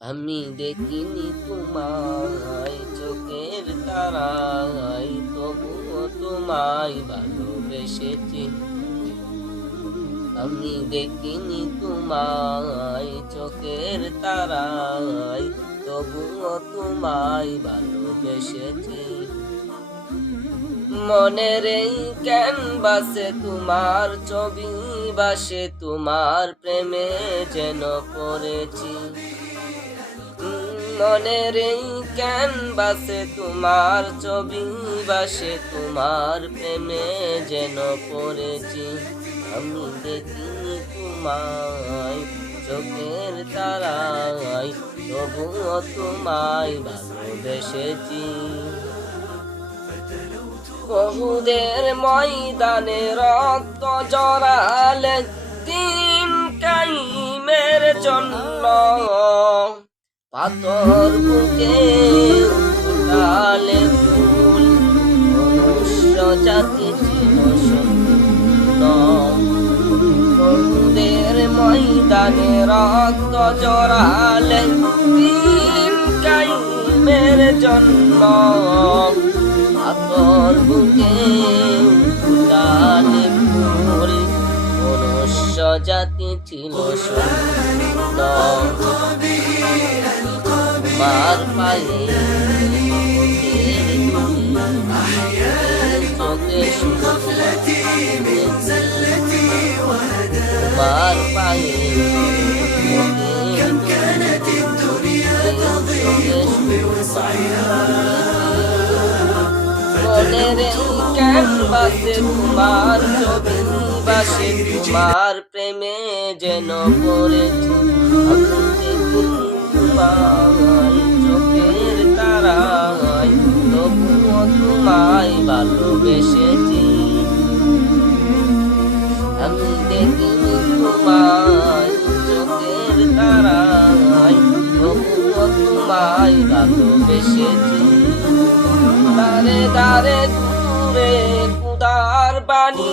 আমি দেখিনি তোমায় চোখের তারাই তবুও তোমায় ভালোবেসেছি। আমি দেখিনি তোমায় চোখের তারাই তবুও তোমায় ভালোবেসেছি। মনের এই ক্যানভাসে তোমার ছবি বাসে, তোমার প্রেমে যেন পড়েছি। মনের এই ক্যানভাসে তোমার ছবি বাসে, তোমার প্রেমে যেন পড়েছি। আমি দেখিনি তোমায় চোখের তারাই তবুও তোমায় ভালোবেসেছি। বহুদের ময়দানে রক্ত জড়ালে তিন কাইমের জন্য পাথর বুকে উঠালে ফুল, মনুষ্য জাতি ছিল শূন্য ময়দানে রক্ত জড়ালে কাইমের জন্য পাথর বুকে উঠালে ফুল, মনুষ্য জাতি ছিল শূন্য পায়ে চোখে তোমার পায়ে মনের ক্যানভাসে তোমার ছবি বাসে তোমার প্রেমে যেন পড়েছি তোমায় চোখের তারায়, তবুও তোমায় ভালোবেসেছি। আমি দেখিনি তোমায় চোখের তারায়, তবুও তোমায় ভালোবেসেছি। দারে দারে দূরে কুদার বাণী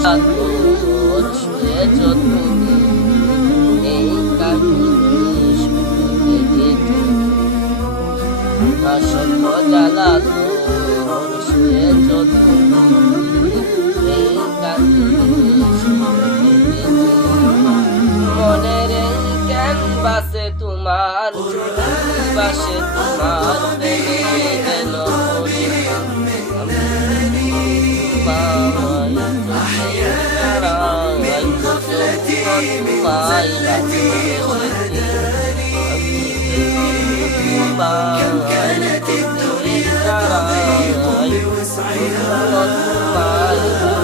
আহা সাতর এই সত্য জ্বালা তোর শুয়েছ তুমি এই মনের এই ক্যানভাসে তোমার বাসে তোমার প্রেমে যেন পড়ে তবুও তোমায় ভালোবেসেছি। আমি তোমায় চোখের তারায় তবুও তোমায় ভালোবেসেছি।